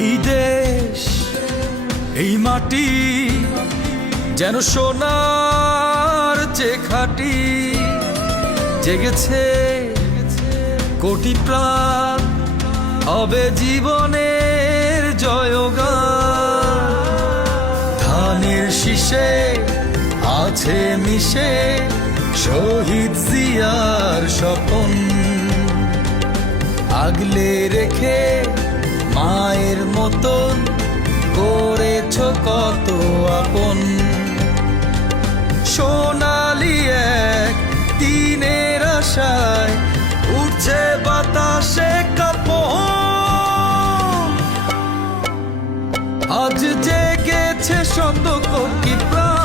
এই দেশ, এই মাটি যেন সোনার যে খাটি জেগেছে কোটি প্রাণ, হবে জীবনের জয়গান। ধানের শীষে আছে মিশে শহীদ জিয়ার স্বপন। আগলে রেখে মতন করেছ কত আপন। সোনালি এক দিনের আশায় উঠছে বাতাসে কাপন। আজ জেগেছে সন্দ কি প্রাণ